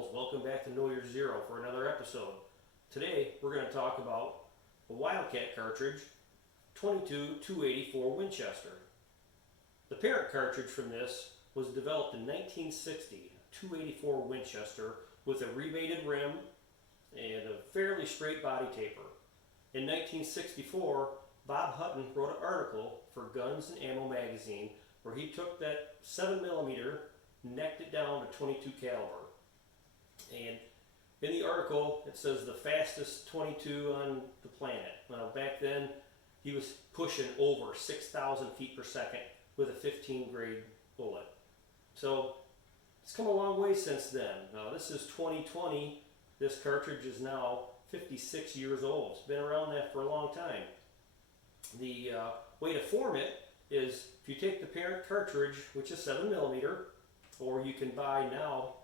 souls, welcome back to Know Your Zero for another episode. Today we're going to talk about a Wildcat cartridge 22-284 Winchester. The parent cartridge from this was developed in 1960, 284 Winchester with a rebated rim and a fairly straight body taper. In 1964, Bob Hutton wrote an article for Guns and Ammo magazine where he took that 7mm, necked it down to 22 caliber. And in the article it says the fastest 22 on the planet. Well, back then he was pushing over 6,000 feet per second with a 15 grade bullet. So it's come a long way since then. Now this is 2020. This cartridge is now 56 years old. It's been around that for a long time. The way to form it is if you take the parent cartridge, which is 7mm, or you can buy now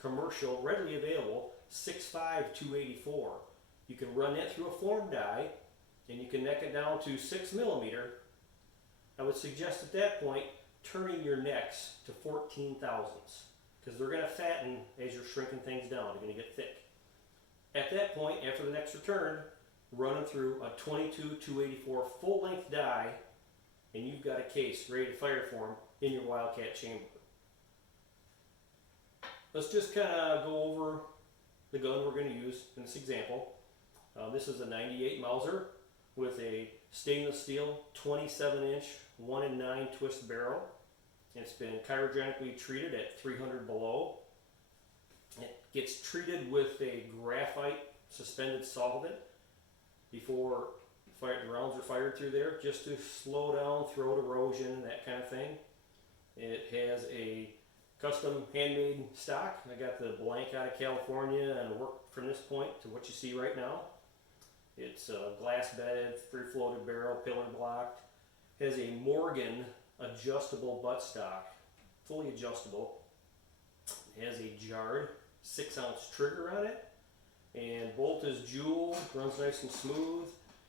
commercial, readily available, 6.5 284. You can run that through a form die and you can neck it down to 6mm. I would suggest at that point turning your necks to 14 thousandths because they're going to fatten as you're shrinking things down. They're going to get thick. At that point, after the necks are turned, run them through a 22-284 full-length die and you've got a case ready to fire for them in your Wildcat chamber. Let's just kind of go over the gun we're going to use in this example. This is a 98 Mauser with a stainless steel 27-inch 1-in-9 twist barrel. It's been cryogenically treated at 300 below. It gets treated with a graphite suspended solvent before the rounds are fired through there, just to slow down throat erosion, that kind of thing. It has a custom handmade stock. I got the blank out of California and worked from this point to what you see right now. It's a glass bedded, free floated barrel, pillar blocked. Has a Morgan adjustable buttstock, fully adjustable. It has a jarred 6-ounce trigger on it, and bolt is jewel, runs nice and smooth.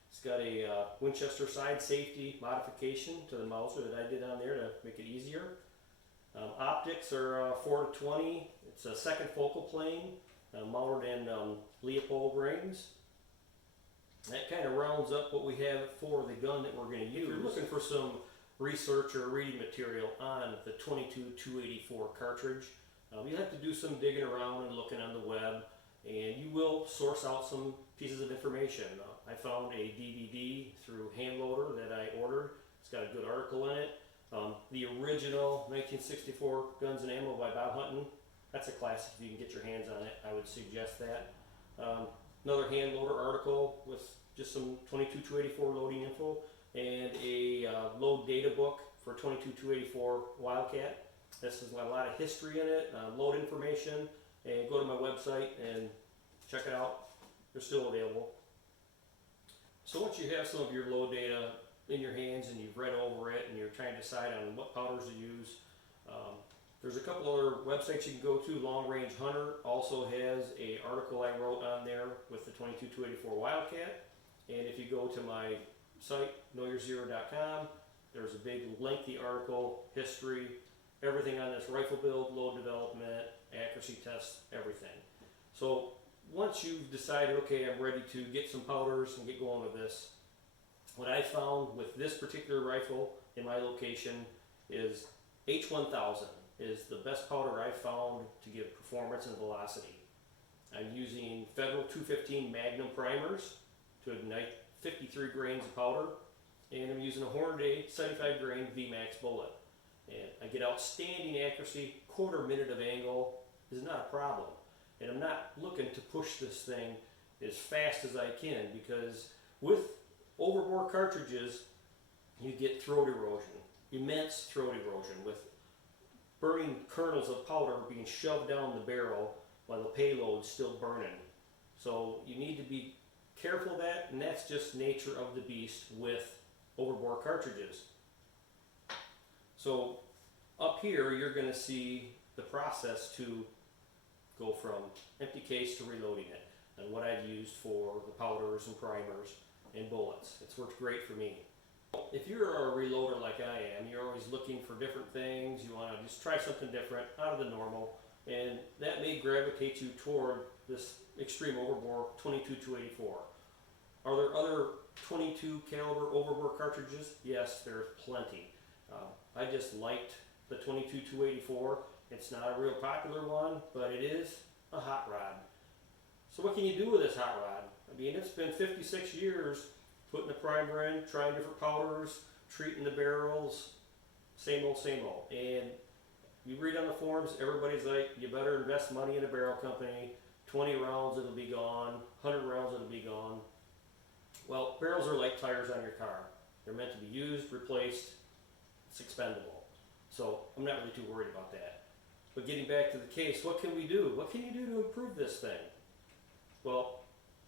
It's got a Winchester side safety modification to the Mauser that I did on there to make it easier. Optics are 4-20. It's a second focal plane, mounted in Leopold rings. That kind of rounds up what we have for the gun that we're going to use. If you're looking for some research or reading material on the 22-284 cartridge, you have to do some digging around and looking on the web, and you will source out some pieces of information. I found a DVD through Handloader that I ordered. It's got a good article in it. The original 1964 Guns and Ammo by Bob Hutton, that's a classic. If you can get your hands on it, I would suggest that. Another Handloader article with just some 22-284 loading info, and a load data book for 22-284 Wildcat. This has a lot of history in it, load information, and go to my website and check it out. They're still available. So once you have some of your load data in your hands and you've read over it and you're trying to decide on what powders to use, there's a couple other websites you can go to. Long Range Hunter also has an article I wrote on there with the 22-284 Wildcat. And if you go to my site, knowyourzero.com, there's a big lengthy article, history, everything on this rifle build, load development, accuracy tests, everything. So once you've decided, okay, I'm ready to get some powders and get going with this, what I found with this particular rifle in my location is H1000 is the best powder I've found to give performance and velocity. I'm using Federal 215 Magnum primers to ignite 53 grains of powder, and I'm using a Hornady 75 grain VMAX bullet. And I get outstanding accuracy. Quarter minute of angle is not a problem. And I'm not looking to push this thing as fast as I can, because with overbore cartridges you get throat erosion, immense throat erosion, with burning kernels of powder being shoved down the barrel while the payload's still burning. So you need to be careful of that, and that's just nature of the beast with overbore cartridges. So up here you're going to see the process to go from empty case to reloading it, and what I've used for the powders and primers and bullets. It's worked great for me. If you're a reloader like I am, you're always looking for different things. You want to just try something different, out of the normal. and that may gravitate you toward this extreme overbore 22-284. Are there other 22 caliber overbore cartridges? Yes, there's plenty. I just liked the 22-284. It's not a real popular one, but it is a hot rod. So what can you do with this hot rod? I mean, it's been 56 years putting the primer in, trying different powders, treating the barrels, same old, same old. And you read on the forums, everybody's like, you better invest money in a barrel company. 20 rounds, it'll be gone. 100 rounds, it'll be gone. Well, barrels are like tires on your car. They're meant to be used, replaced, it's expendable. So I'm not really too worried about that. But getting back to the case, what can we do? What can you do to improve this thing? Well,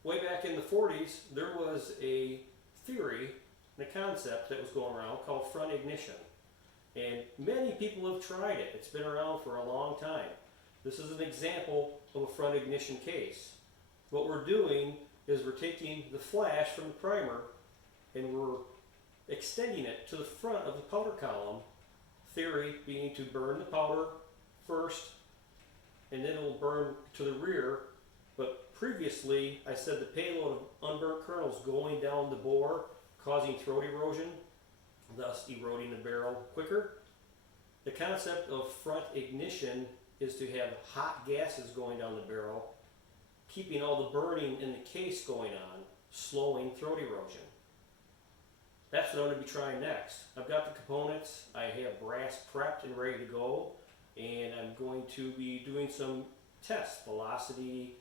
way back in the 40s, there was a theory, a concept that was going around called front ignition. And many people have tried it. It's been around for a long time. This is an example of a front ignition case. What we're doing is we're taking the flash from the primer and we're extending it to the front of the powder column. Theory being to burn the powder first and then it will burn to the rear. But previously I said the payload of unburnt kernels going down the bore causing throat erosion, thus eroding the barrel quicker. The concept of front ignition is to have hot gases going down the barrel, keeping all the burning in the case going on, slowing throat erosion. That's what I'm going to be trying next. I've got the components, I have brass prepped and ready to go, and I'm going to be doing some tests, velocity.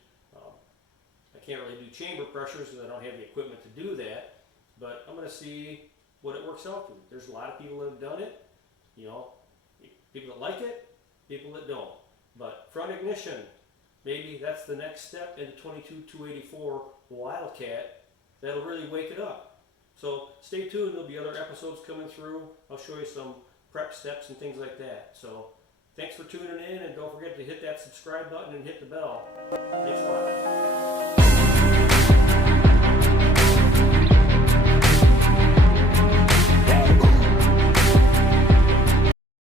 I can't really do chamber pressures because I don't have the equipment to do that, but I'm going to see what it works out to. There's a lot of people that have done it, you know, people that like it, people that don't. But front ignition, maybe that's the next step in the 22-284 Wildcat that'll really wake it up. So stay tuned, there'll be other episodes coming through. I'll show you some prep steps and things like that. So thanks for tuning in, and don't forget to hit that subscribe button and hit the bell.